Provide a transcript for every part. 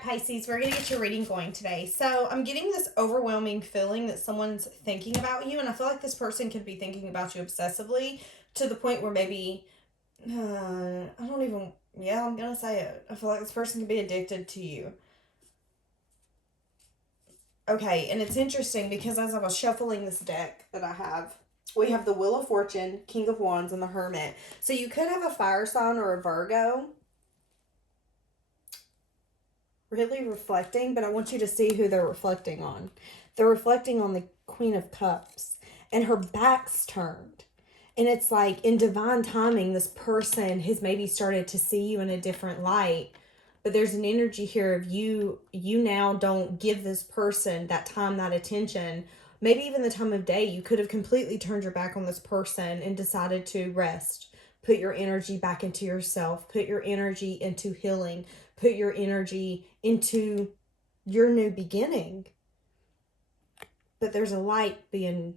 right, Pisces, we're going to get your reading going today. So I'm getting this overwhelming feeling that someone's thinking about you, and I feel like this person could be thinking about you obsessively to the point where maybe, I don't even, yeah, I'm going to say it. I feel like this person could be addicted to you. Okay, and it's interesting because as I was shuffling this deck that I have, we have the Wheel of Fortune, King of Wands, and the Hermit. So you could have a fire sign or a Virgo really reflecting, but I want you to see who they're reflecting on. They're reflecting on the Queen of Cups, and her back's turned. And it's like in divine timing, this person has maybe started to see you in a different light. But there's an energy here of you now don't give this person that time, that attention. Maybe even the time of day, you could have completely turned your back on this person and decided to rest. Put your energy back into yourself. Put your energy into healing. Put your energy into your new beginning. But there's a light being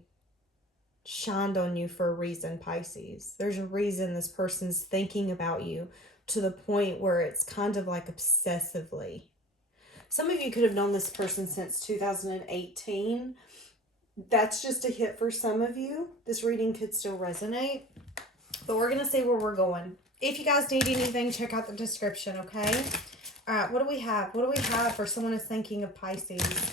shined on you for a reason, Pisces. There's a reason this person's thinking about you to the point where it's kind of like obsessively. Some of you could have known this person since 2018. That's just a hit for some of you. This reading could still resonate, but we're going to see where we're going. If you guys need anything, check out the description, okay? All right, what do we have? What do we have for someone who's thinking of Pisces?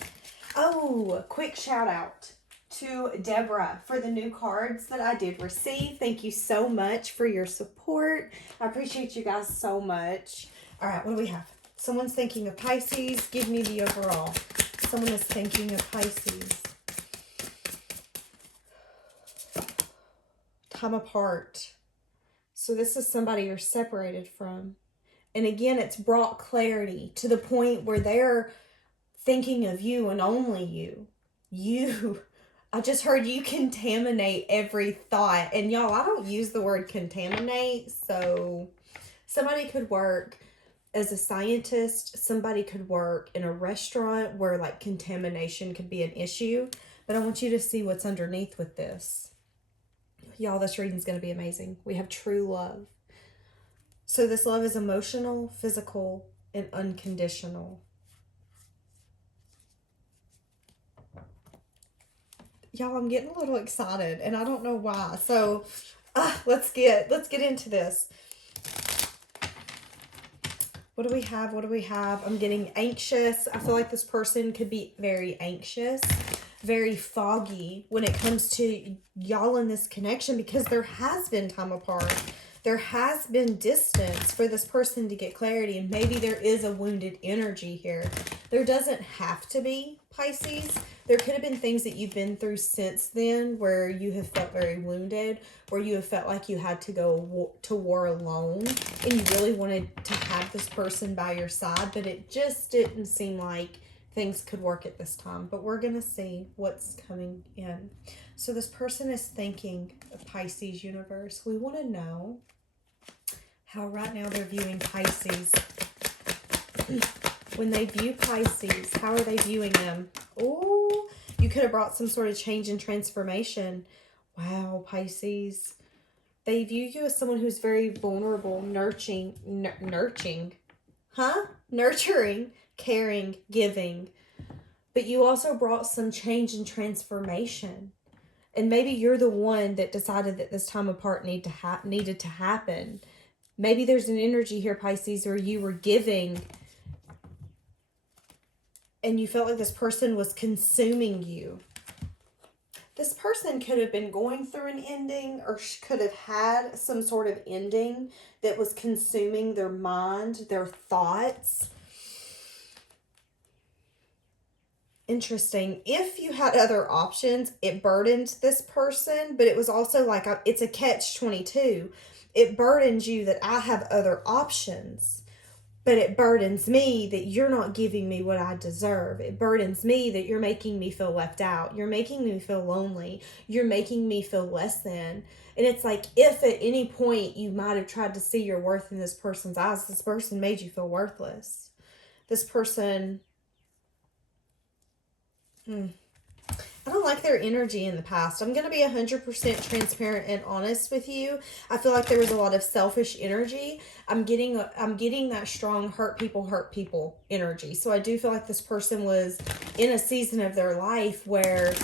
Oh, quick shout out to Deborah for the new cards that I did receive. Thank you so much for your support. I appreciate you guys so much. All right, what do we have? Someone's thinking of Pisces. Give me the overall. Someone is thinking of Pisces. Time apart. So this is somebody you're separated from. And again, it's brought clarity to the point where they're thinking of you and only you. I just heard you contaminate every thought. And y'all, I don't use the word contaminate. So somebody could work as a scientist. Somebody could work in a restaurant where like contamination could be an issue. But I want you to see what's underneath with this. Y'all, this reading's going to be amazing. We have true love. So this love is emotional, physical, and unconditional. Y'all, I'm getting a little excited, and I don't know why. So, let's get into this. What do we have? What do we have? I'm getting anxious. I feel like this person could be very anxious, very foggy when it comes to y'all in this connection because there has been time apart. There has been distance for this person to get clarity, and maybe there is a wounded energy here. There doesn't have to be, Pisces. There could have been things that you've been through since then where you have felt very wounded, where you have felt like you had to go to war alone, and you really wanted to have this person by your side, but it just didn't seem like things could work at this time. But we're going to see what's coming in. So this person is thinking of Pisces universe. We want to know how right now they're viewing Pisces. When they view Pisces, how are they viewing them? Oh, you could have brought some sort of change and transformation. Wow, Pisces. They view you as someone who's very vulnerable, nurturing, caring, giving. But you also brought some change and transformation. And maybe you're the one that decided that this time apart needed to happen. Maybe there's an energy here, Pisces, where you were giving and you felt like this person was consuming you. This person could have been going through an ending or could have had some sort of ending that was consuming their mind, their thoughts. Interesting. If you had other options, it burdened this person, but it was also like it's a catch-22. It burdens you that I have other options, but it burdens me that you're not giving me what I deserve. It burdens me that you're making me feel left out. You're making me feel lonely. You're making me feel less than. And it's like if at any point you might have tried to see your worth in this person's eyes, this person made you feel worthless. This person... I don't like their energy in the past. I'm going to be 100% transparent and honest with you. I feel like there was a lot of selfish energy. I'm getting that strong hurt people energy. So I do feel like this person was in a season of their life where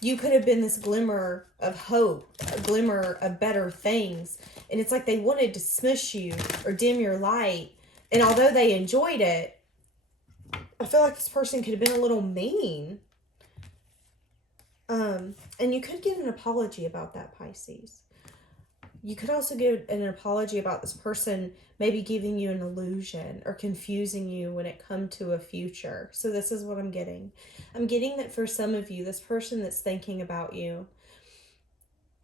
you could have been this glimmer of hope, a glimmer of better things. And it's like they wanted to smush you or dim your light. And although they enjoyed it, I feel like this person could have been a little mean. And you could get an apology about that, Pisces. You could also get an apology about this person maybe giving you an illusion or confusing you when it comes to a future. So this is what I'm getting. I'm getting that for some of you, this person that's thinking about you,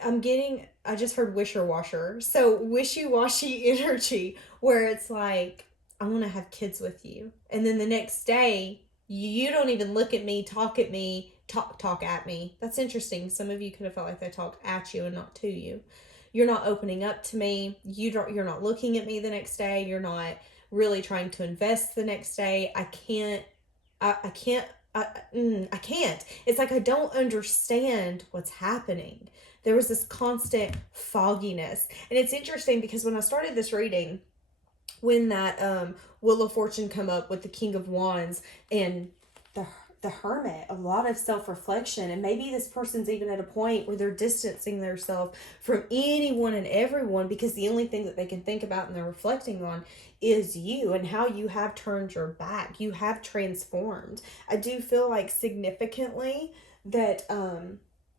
I just heard wisher-washer. So wishy-washy energy where it's like, I want to have kids with you. And then the next day, you don't even look at me, talk at me, talk at me. That's interesting. Some of you could have felt like they talked at you and not to you. You're not opening up to me. You're not looking at me the next day. You're not really trying to invest the next day. I can't. I can't. It's like I don't understand what's happening. There was this constant fogginess. And it's interesting because when I started this reading, when that Wheel of Fortune come up with the King of Wands and the Hermit, a lot of self-reflection, and maybe this person's even at a point where they're distancing themselves from anyone and everyone because the only thing that they can think about and they're reflecting on is you and how you have turned your back. You have transformed. I do feel like significantly that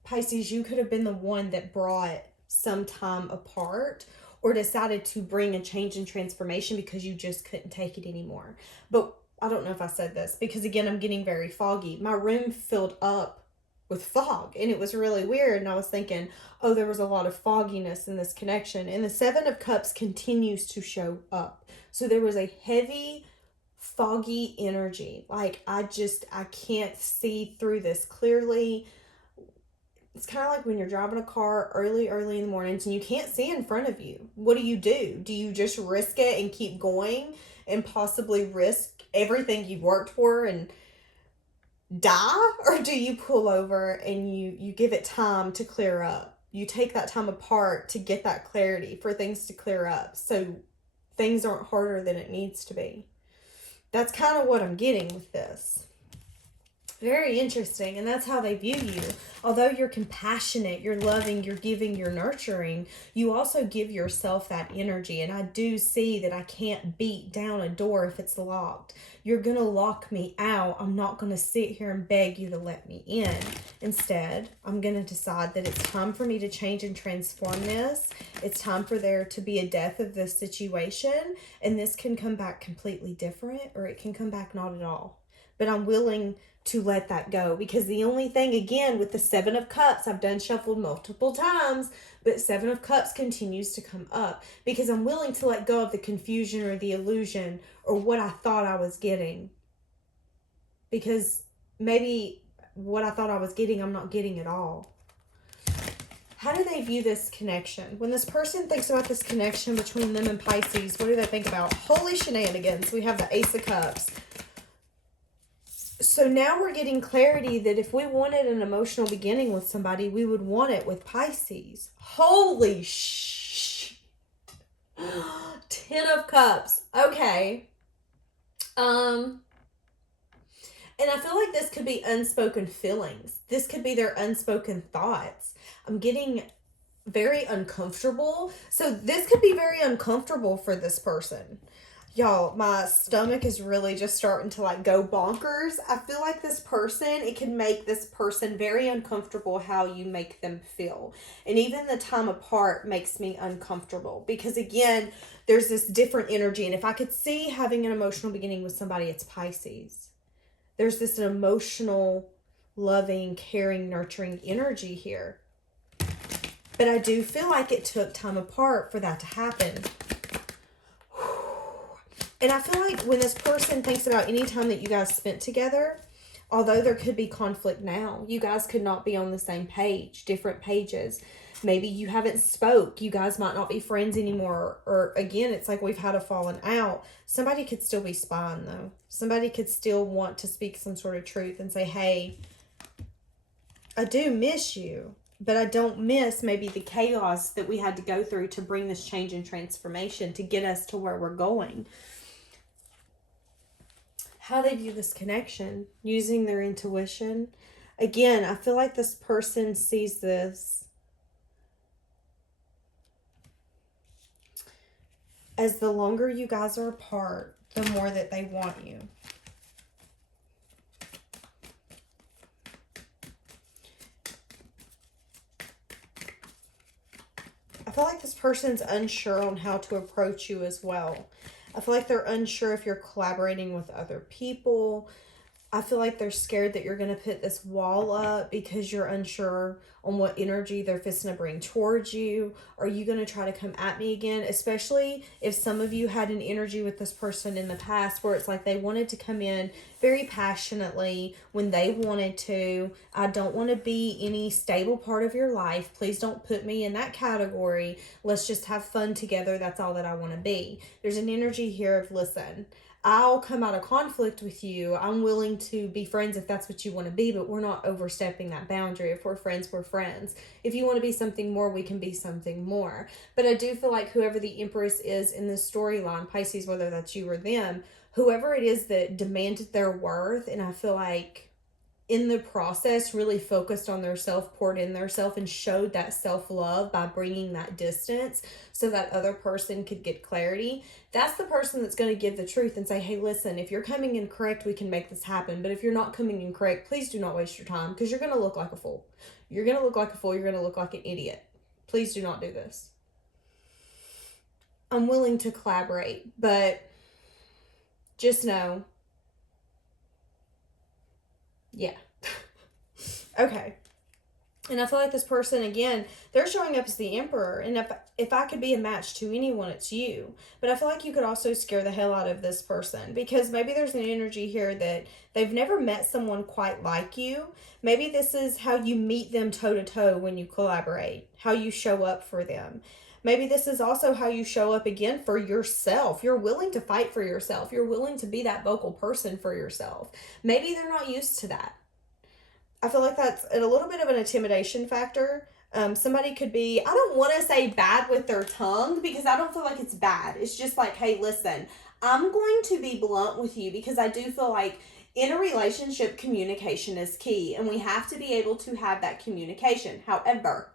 Pisces, you could have been the one that brought some time apart or decided to bring a change and transformation because you just couldn't take it anymore. But I don't know if I said this because, again, I'm getting very foggy. My room filled up with fog and it was really weird. And I was thinking, oh, there was a lot of fogginess in this connection. And the Seven of Cups continues to show up. So there was a heavy, foggy energy. Like, I can't see through this clearly. It's kind of like when you're driving a car early in the mornings and you can't see in front of you. What do? Do you just risk it and keep going and possibly risk everything you've worked for and die? Or do you pull over and you give it time to clear up? You take that time apart to get that clarity for things to clear up so things aren't harder than it needs to be. That's kind of what I'm getting with this. Very interesting. And that's how they view you. Although you're compassionate, you're loving, you're giving, you're nurturing, you also give yourself that energy. And I do see that I can't beat down a door if it's locked. You're going to lock me out. I'm not going to sit here and beg you to let me in. Instead, I'm going to decide that it's time for me to change and transform this. It's time for there to be a death of this situation. And this can come back completely different or it can come back not at all. But I'm willing to let that go because the only thing, again, with the Seven of Cups, I've done shuffled multiple times, but Seven of Cups continues to come up because I'm willing to let go of the confusion or the illusion or what I thought I was getting, because maybe what I thought I was getting, I'm not getting at all. How do they view this connection? When this person thinks about this connection between them and Pisces, what do they think about? Holy shenanigans. We have the Ace of Cups. So now we're getting clarity that if we wanted an emotional beginning with somebody, we would want it with Pisces. Holy sh! 10 of Cups. Okay. And I feel like this could be unspoken feelings. This could be their unspoken thoughts. I'm getting very uncomfortable. So this could be very uncomfortable for this person. Y'all, my stomach is really just starting to like go bonkers. I feel like this person, it can make this person very uncomfortable how you make them feel. And even the time apart makes me uncomfortable because, again, there's this different energy. And if I could see having an emotional beginning with somebody, it's Pisces. There's this emotional, loving, caring, nurturing energy here. But I do feel like it took time apart for that to happen. And I feel like when this person thinks about any time that you guys spent together, although there could be conflict now, you guys could not be on the same page, different pages. Maybe you haven't spoke. You guys might not be friends anymore. Or again, it's like we've had a falling out. Somebody could still be spying though. Somebody could still want to speak some sort of truth and say, hey, I do miss you, but I don't miss maybe the chaos that we had to go through to bring this change and transformation to get us to where we're going. How they view this connection, using their intuition. Again, I feel like this person sees this as the longer you guys are apart, the more that they want you. I feel like this person's unsure on how to approach you as well. I feel like they're unsure if you're collaborating with other people. I feel like they're scared that you're going to put this wall up because you're unsure on what energy they're fixing to bring towards you. Are you going to try to come at me again? Especially if some of you had an energy with this person in the past where it's like they wanted to come in very passionately when they wanted to. I don't want to be any stable part of your life. Please don't put me in that category. Let's just have fun together. That's all that I want to be. There's an energy here of, listen, I'll come out of conflict with you. I'm willing to be friends if that's what you want to be, but we're not overstepping that boundary. If we're friends, we're friends. If you want to be something more, we can be something more. But I do feel like whoever the Empress is in this storyline, Pisces, whether that's you or them, whoever it is that demanded their worth, and I feel like in the process really focused on their self, poured in their self, and showed that self-love by bringing that distance so that other person could get clarity. That's the person that's going to give the truth and say, hey, listen, if you're coming in correct, we can make this happen. But if you're not coming in correct, please do not waste your time, because you're going to look like a fool. You're going to look like a fool. You're going to look like an idiot. Please do not do this. I'm willing to collaborate, but just know, yeah. Okay. And I feel like this person, again, they're showing up as the Emperor. And if I could be a match to anyone, it's you. But I feel like you could also scare the hell out of this person, because maybe there's an energy here that they've never met someone quite like you. Maybe this is how you meet them toe to toe when you collaborate, how you show up for them. Maybe this is also how you show up again for yourself. You're willing to fight for yourself. You're willing to be that vocal person for yourself. Maybe they're not used to that. I feel like that's a little bit of an intimidation factor. Somebody could be, I don't want to say bad with their tongue, because I don't feel like it's bad. It's just like, hey, listen, I'm going to be blunt with you, because I do feel like in a relationship, communication is key, and we have to be able to have that communication. However,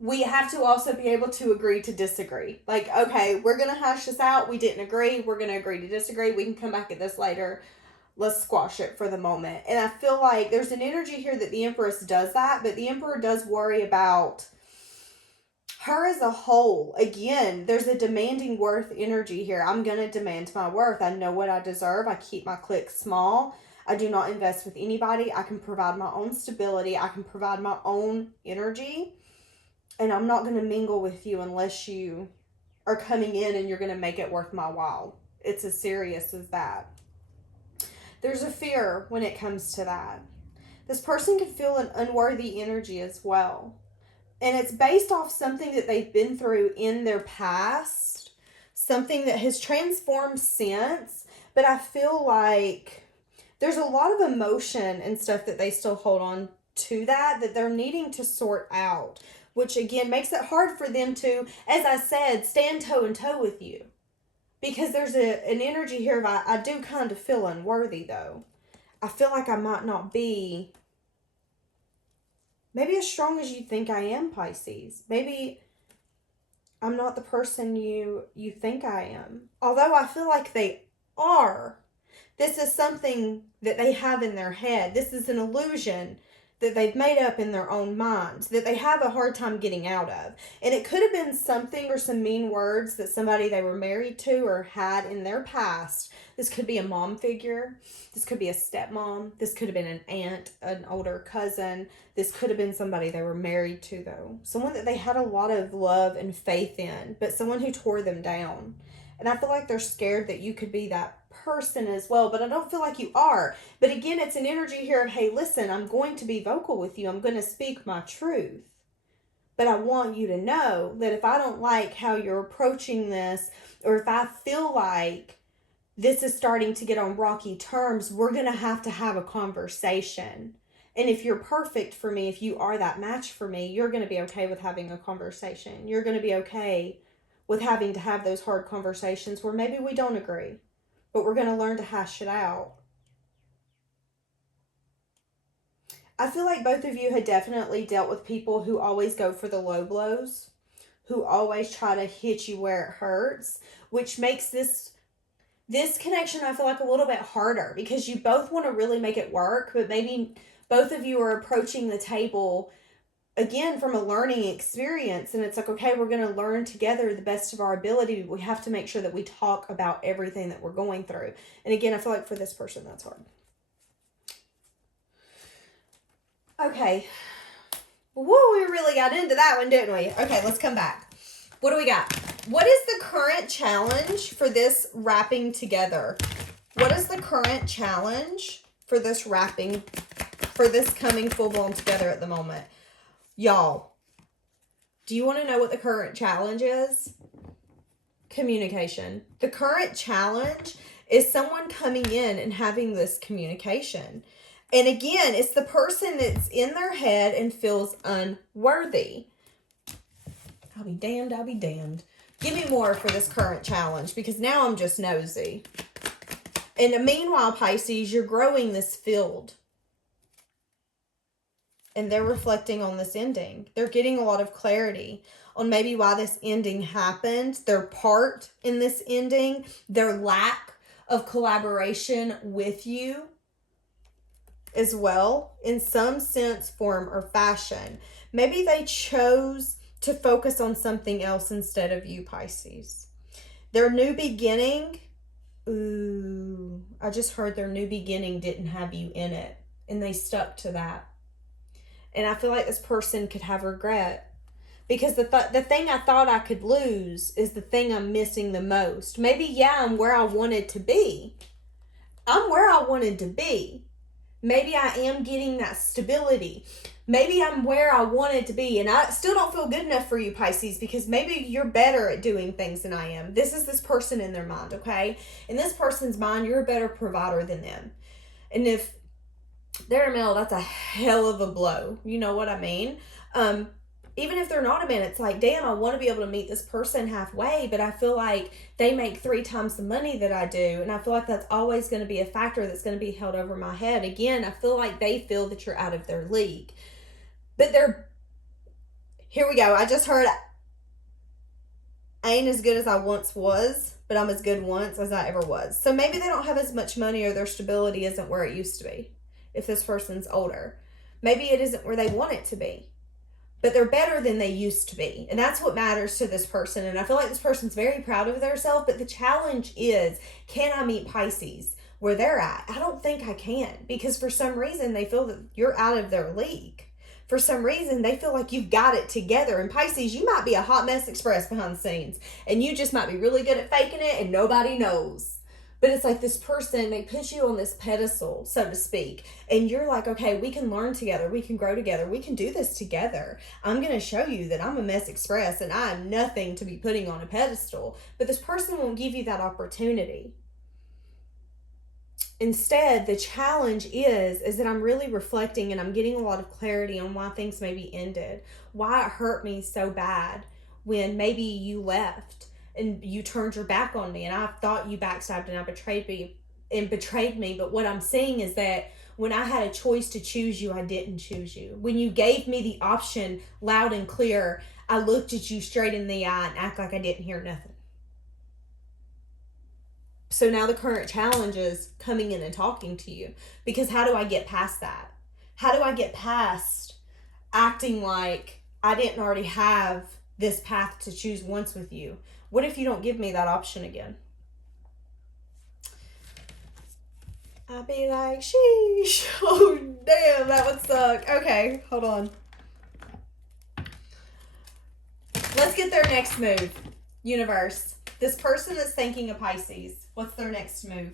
we have to also be able to agree to disagree. Like, okay, we're going to hash this out. We didn't agree. We're going to agree to disagree. We can come back at this later. Let's squash it for the moment. And I feel like there's an energy here that the Empress does that, but the Emperor does worry about her as a whole. Again, there's a demanding worth energy here. I'm going to demand my worth. I know what I deserve. I keep my clique small. I do not invest with anybody. I can provide my own stability. I can provide my own energy. And I'm not going to mingle with you unless you are coming in and you're going to make it worth my while. It's as serious as that. There's a fear when it comes to that. This person can feel an unworthy energy as well. And it's based off something that they've been through in their past, something that has transformed since. But I feel like there's a lot of emotion and stuff that they still hold on to that they're needing to sort out, which again makes it hard for them to, as I said, stand toe and toe with you. Because there's an energy here of I do kind of feel unworthy, though. I feel like I might not be maybe as strong as you think I am, Pisces. Maybe I'm not the person you think I am. Although I feel like they are. This is something that they have in their head. This is an illusion that they've made up in their own minds that they have a hard time getting out of. And it could have been something or some mean words that somebody they were married to or had in their past. This could be a mom figure. This could be a stepmom. This could have been an aunt, an older cousin. This could have been somebody they were married to, though. Someone that they had a lot of love and faith in, but someone who tore them down. And I feel like they're scared that you could be that person as well, but I don't feel like you are. But again, it's an energy here of, hey, listen, I'm going to be vocal with you. I'm going to speak my truth. But I want you to know that if I don't like how you're approaching this, or if I feel like this is starting to get on rocky terms, we're going to have a conversation. And if you're perfect for me, if you are that match for me, you're going to be okay with having a conversation. You're going to be okay with having to have those hard conversations where maybe we don't agree, but we're going to learn to hash it out. I feel like both of you had definitely dealt with people who always go for the low blows, who always try to hit you where it hurts, which makes this connection, I feel like, a little bit harder because you both want to really make it work, but maybe both of you are approaching the table again from a learning experience, and it's like, okay, we're going to learn together the best of our ability. We have to make sure that we talk about everything that we're going through. And again, I feel like for this person, that's hard. Okay. Woo, we really got into that one, didn't we? Okay, let's come back. What do we got? What is the current challenge for this wrapping together? What is the current challenge for this wrapping, for this coming full blown together at the moment? Y'all, do you want to know what the current challenge is? Communication. The current challenge is someone coming in and having this communication. And again, it's the person that's in their head and feels unworthy. I'll be damned, I'll be damned. Give me more for this current challenge because now I'm just nosy. And meanwhile, Pisces, you're growing this field. And they're reflecting on this ending. They're getting a lot of clarity on maybe why this ending happened, their part in this ending, their lack of collaboration with you as well, in some sense, form, or fashion. Maybe they chose to focus on something else instead of you, Pisces. Their new beginning, ooh, I just heard their new beginning didn't have you in it, and they stuck to that. And I feel like this person could have regret because the thing I thought I could lose is the thing I'm missing the most. Maybe, yeah, I'm where I wanted to be. I'm where I wanted to be. Maybe I am getting that stability. Maybe I'm where I wanted to be. And I still don't feel good enough for you, Pisces, because maybe you're better at doing things than I am. This is this person in their mind, okay? In this person's mind, you're a better provider than them. And if they're a male, that's a hell of a blow. You know what I mean? Even if they're not a man, it's like, damn, I want to be able to meet this person halfway, but I feel like they make 3 times the money that I do. And I feel like that's always going to be a factor that's going to be held over my head. Again, I feel like they feel that you're out of their league. But here we go. I just heard, I ain't as good as I once was, but I'm as good once as I ever was. So maybe they don't have as much money or their stability isn't where it used to be. If this person's older, maybe it isn't where they want it to be, but they're better than they used to be. And that's what matters to this person. And I feel like this person's very proud of themselves, but the challenge is, can I meet Pisces where they're at? I don't think I can, because for some reason they feel that you're out of their league. For some reason, they feel like you've got it together. And Pisces, you might be a hot mess express behind the scenes, and you just might be really good at faking it and nobody knows. But it's like this person, they put you on this pedestal, so to speak. And you're like, okay, we can learn together. We can grow together. We can do this together. I'm going to show you that I'm a mess express and I am nothing to be putting on a pedestal. But this person won't give you that opportunity. Instead, the challenge is that I'm really reflecting and I'm getting a lot of clarity on why things maybe ended. Why it hurt me so bad when maybe you left. And you turned your back on me, and I thought you backstabbed and betrayed me. But what I'm saying is that when I had a choice to choose you, I didn't choose you. When you gave me the option loud and clear, I looked at you straight in the eye and act like I didn't hear nothing. So now the current challenge is coming in and talking to you, because how do I get past that? How do I get past acting like I didn't already have this path to choose once with you? What if you don't give me that option again? I'd be like, sheesh. Oh, damn, that would suck. Okay, hold on. Let's get their next move. Universe. This person that's thinking of Pisces, what's their next move?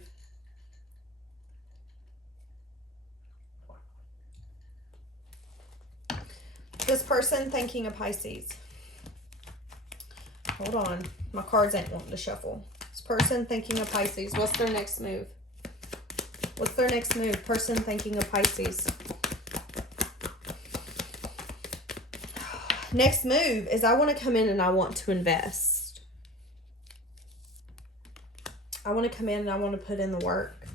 This person thinking of Pisces. Hold on. My cards ain't wanting to shuffle. This person thinking of Pisces. What's their next move? What's their next move? Person thinking of Pisces. Next move is I want to come in and I want to invest. I want to come in and I want to put in the work.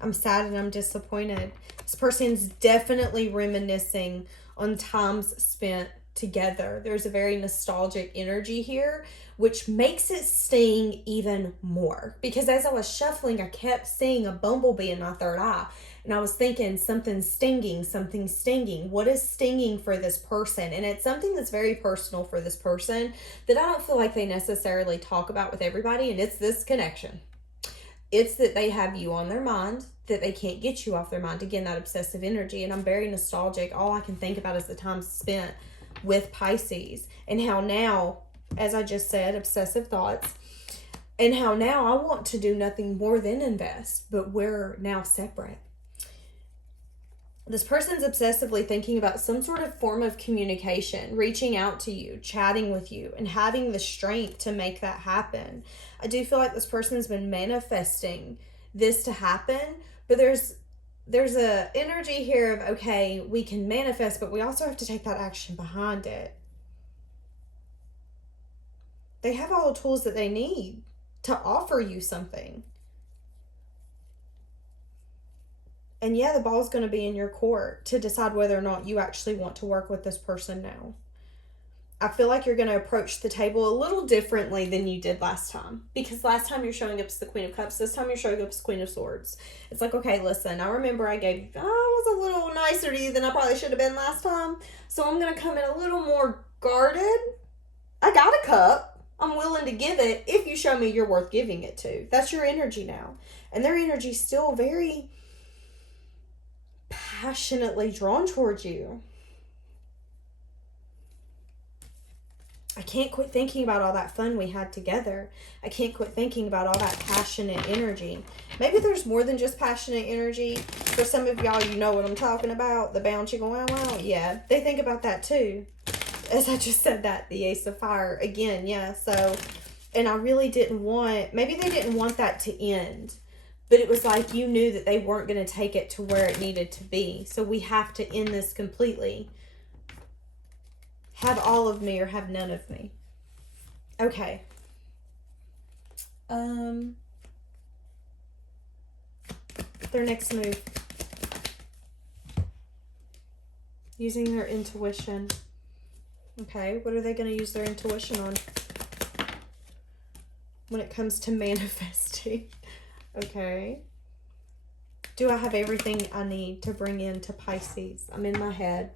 I'm sad and I'm disappointed. This person's definitely reminiscing on times spent together. There's a very nostalgic energy here, which makes it sting even more. Because as I was shuffling, I kept seeing a bumblebee in my third eye. And I was thinking, something's stinging, something's stinging. What is stinging for this person? And it's something that's very personal for this person that I don't feel like they necessarily talk about with everybody. And it's this connection. It's that they have you on their mind, that they can't get you off their mind. Again, that obsessive energy. And I'm very nostalgic. All I can think about is the time spent with Pisces. And how now, as I just said, obsessive thoughts. And how now I want to do nothing more than invest. But we're now separate. This person's obsessively thinking about some sort of form of communication, reaching out to you, chatting with you, and having the strength to make that happen. I do feel like this person's been manifesting this to happen, but there's a energy here of, okay, we can manifest, but we also have to take that action behind it. They have all the tools that they need to offer you something. And yeah, the ball's going to be in your court to decide whether or not you actually want to work with this person now. I feel like you're going to approach the table a little differently than you did last time. Because last time you're showing up as the Queen of Cups. This time you're showing up as Queen of Swords. It's like, okay, listen, I remember I was a little nicer to you than I probably should have been last time. So I'm going to come in a little more guarded. I got a cup. I'm willing to give it if you show me you're worth giving it to. That's your energy now. And their energy is still very passionately drawn towards you. I can't quit thinking about all that fun we had together. I can't quit thinking about all that passionate energy. Maybe there's more than just passionate energy. For some of y'all, you know what I'm talking about. The bounce, you go, wow, wow. Yeah, they think about that too. As I just said that, the Ace of Fire. Again, yeah, so, and I really didn't want, maybe they didn't want that to end. But it was like you knew that they weren't going to take it to where it needed to be. So we have to end this completely. Have all of me or have none of me. Okay. Their next move. Using their intuition. Okay, what are they going to use their intuition on? When it comes to manifesting. Okay. Do I have everything I need to bring into Pisces? I'm in my head.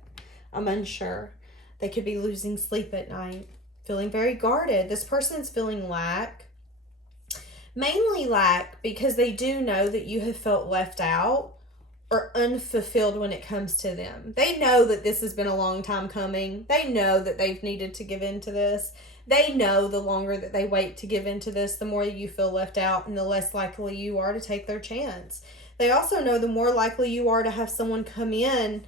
I'm unsure. They could be losing sleep at night. Feeling very guarded. This person's feeling lack. Mainly lack because they do know that you have felt left out or unfulfilled when it comes to them. They know that this has been a long time coming. They know that they've needed to give into this. They know the longer that they wait to give into this, the more you feel left out and the less likely you are to take their chance. They also know the more likely you are to have someone come in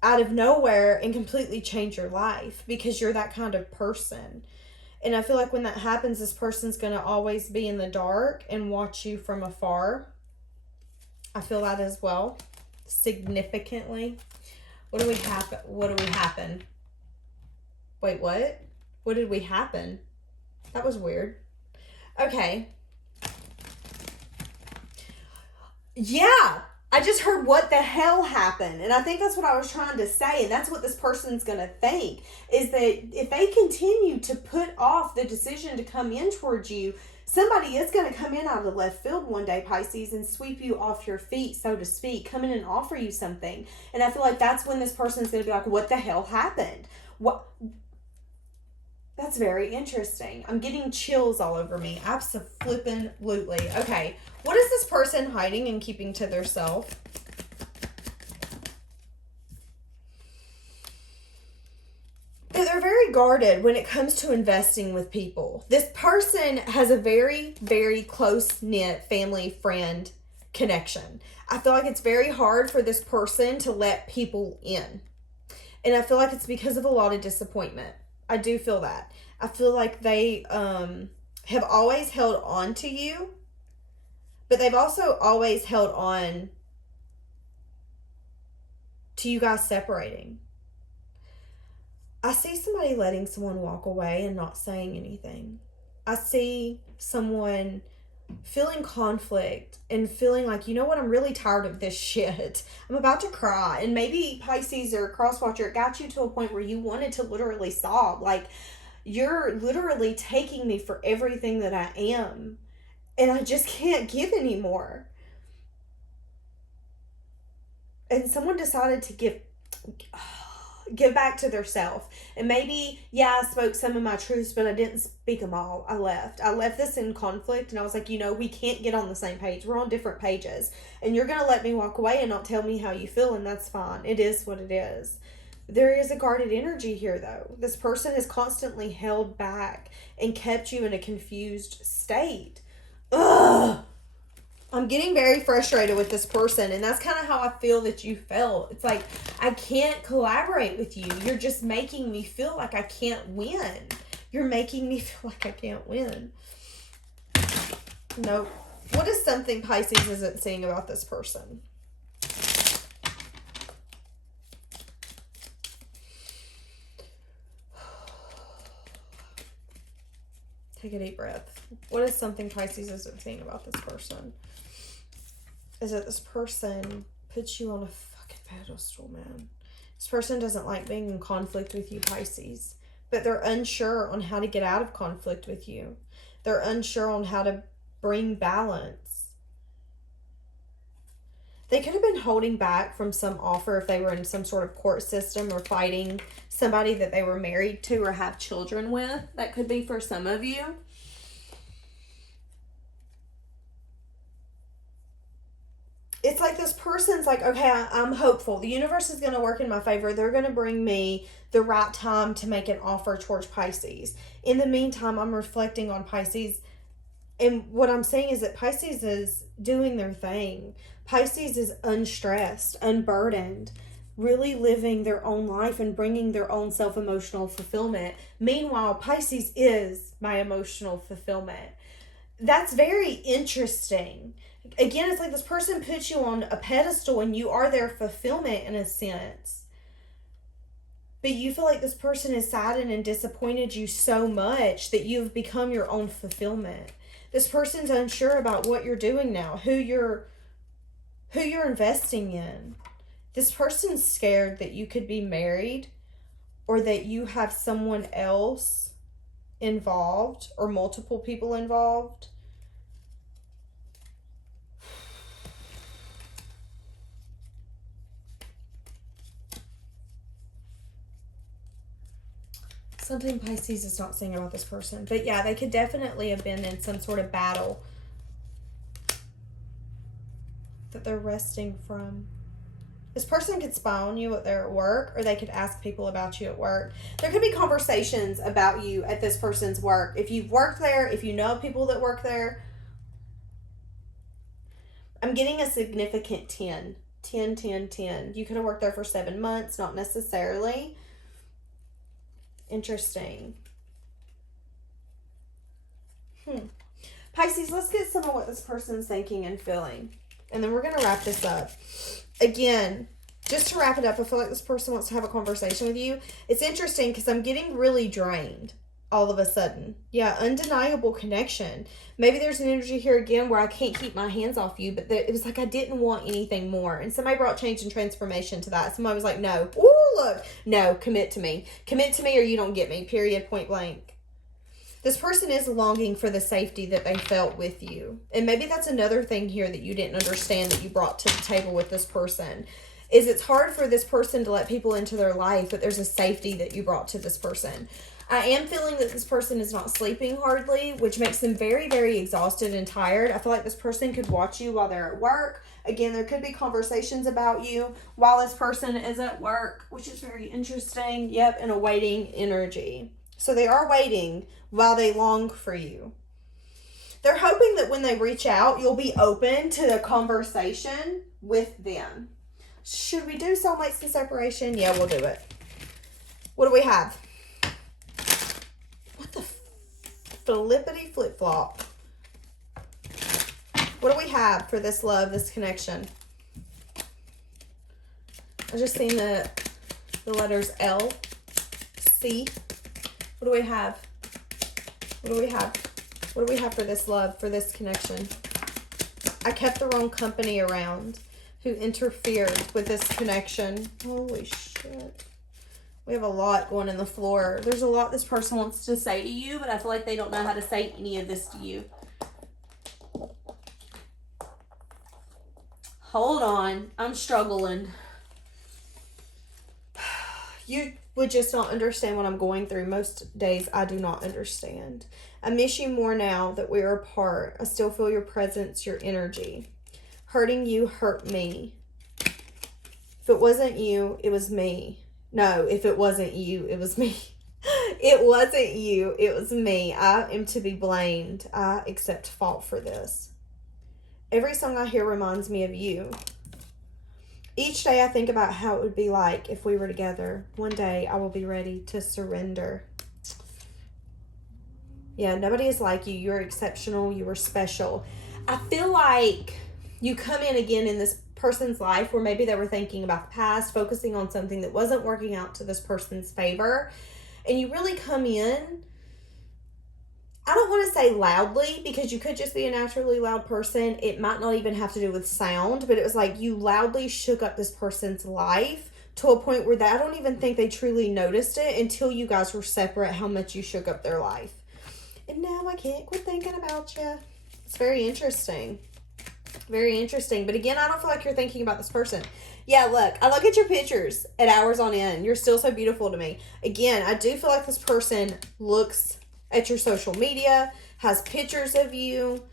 out of nowhere and completely change your life because you're that kind of person. And I feel like when that happens, this person's going to always be in the dark and watch you from afar. I feel that as well, significantly. What do we happen? Wait, what? What did we happen? That was weird. Okay. Yeah. I just heard what the hell happened. And I think that's what I was trying to say. And that's what this person's going to think. Is that if they continue to put off the decision to come in towards you, somebody is going to come in out of left field one day, Pisces, and sweep you off your feet, so to speak. Come in and offer you something. And I feel like that's when this person's going to be like, what the hell happened? What? That's very interesting. I'm getting chills all over me. Abso-flippin-lutely. Okay. What is this person hiding and keeping to their self? They're very guarded when it comes to investing with people. This person has a very, very close-knit family friend connection. I feel like it's very hard for this person to let people in. And I feel like it's because of a lot of disappointment. I do feel that. I feel like they have always held on to you, but they've also always held on to you guys separating. I see somebody letting someone walk away and not saying anything. I see someone feeling conflict and feeling like, you know what, I'm really tired of this shit. I'm about to cry. And maybe Pisces or Crosswatcher, it got you to a point where you wanted to literally sob. Like, you're literally taking me for everything that I am, and I just can't give anymore. And someone decided to give back to their self. And maybe, yeah, I spoke some of my truths, but I didn't speak them all. I left this in conflict, and I was like, you know, we can't get on the same page. We're on different pages, and you're going to let me walk away and not tell me how you feel, and that's fine. It is what it is. There is a guarded energy here, though. This person has constantly held back and kept you in a confused state. Ugh! I'm getting very frustrated with this person, and that's kind of how I feel that you felt. It's like, I can't collaborate with you. You're just making me feel like I can't win. You're making me feel like I can't win. Nope. What is something Pisces isn't seeing about this person? Take a deep breath. What is something Pisces isn't seeing about this person? Is that this person puts you on a fucking pedestal, man. This person doesn't like being in conflict with you, Pisces. But they're unsure on how to get out of conflict with you. They're unsure on how to bring balance. They could have been holding back from some offer if they were in some sort of court system or fighting somebody that they were married to or have children with. That could be for some of you. It's like this person's like, okay, I'm hopeful. The universe is going to work in my favor. They're going to bring me the right time to make an offer towards Pisces. In the meantime, I'm reflecting on Pisces. And what I'm saying is that Pisces is doing their thing. Pisces is unstressed, unburdened, really living their own life and bringing their own self-emotional fulfillment. Meanwhile, Pisces is my emotional fulfillment. That's very interesting. Again, it's like this person puts you on a pedestal and you are their fulfillment in a sense. But you feel like this person has saddened and disappointed you so much that you've become your own fulfillment. This person's unsure about what you're doing now, who you're investing in. This person's scared that you could be married or that you have someone else involved or multiple people involved. Something Pisces is not saying about this person. But yeah, they could definitely have been in some sort of battle that they're resting from. This person could spy on you at their work, or they could ask people about you at work. There could be conversations about you at this person's work. If you've worked there, if you know people that work there. I'm getting a significant 10. 10, 10, 10. You could have worked there for 7 months, not necessarily. Interesting. Pisces, let's get some of what this person's thinking and feeling. And then we're going to wrap this up. Again, just to wrap it up, I feel like this person wants to have a conversation with you. It's interesting because I'm getting really drained all of a sudden. Yeah, undeniable connection. Maybe there's an energy here again where I can't keep my hands off you, but it was like I didn't want anything more. And somebody brought change and transformation to that. Somebody was like, no. Ooh, look. No, commit to me. Commit to me or you don't get me. Period, point blank. This person is longing for the safety that they felt with you. And maybe that's another thing here that you didn't understand that you brought to the table with this person. Is it's hard for this person to let people into their life, but there's a safety that you brought to this person. I am feeling that this person is not sleeping hardly, which makes them very, very exhausted and tired. I feel like this person could watch you while they're at work. Again, there could be conversations about you while this person is at work, which is very interesting. Yep, and a waiting energy. So they are waiting while they long for you. They're hoping that when they reach out, you'll be open to the conversation with them. Should we do soulmates and separation? Yeah, we'll do it. What do we have? What the flippity flip-flop? What do we have for this love, this connection? I just seen the letters L, see. What do we have? What do we have? What do we have for this love, for this connection? I kept the wrong company around who interfered with this connection. Holy shit. We have a lot going in the floor. There's a lot this person wants to say to you, but I feel like they don't know how to say any of this to you. Hold on. I'm struggling. You would just not understand what I'm going through. Most days I do not understand. I miss you more now that we're apart. I still feel your presence, your energy. Hurting you hurt me. If it wasn't you, it was me. No, if it wasn't you, it was me. It wasn't you, it was me. I am to be blamed. I accept fault for this. Every song I hear reminds me of you. Each day I think about how it would be like if we were together. One day I will be ready to surrender. Yeah, nobody is like you. You're exceptional. You are special. I feel like you come in again in this person's life where maybe they were thinking about the past, focusing on something that wasn't working out to this person's favor. And you really come in, I don't want to say loudly, because you could just be a naturally loud person. It might not even have to do with sound, but it was like you loudly shook up this person's life to a point where I don't even think they truly noticed it until you guys were separate, how much you shook up their life. And now I can't quit thinking about you. It's very interesting. Very interesting. But again, I don't feel like you're thinking about this person. Yeah, look. I look at your pictures at hours on end. You're still so beautiful to me. Again, I do feel like this person looks at your social media, has pictures of you,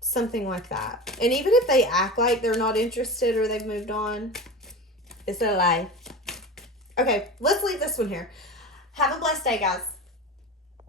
something like that. And even if they act like they're not interested or they've moved on, it's a lie. Okay, let's leave this one here. Have a blessed day, guys.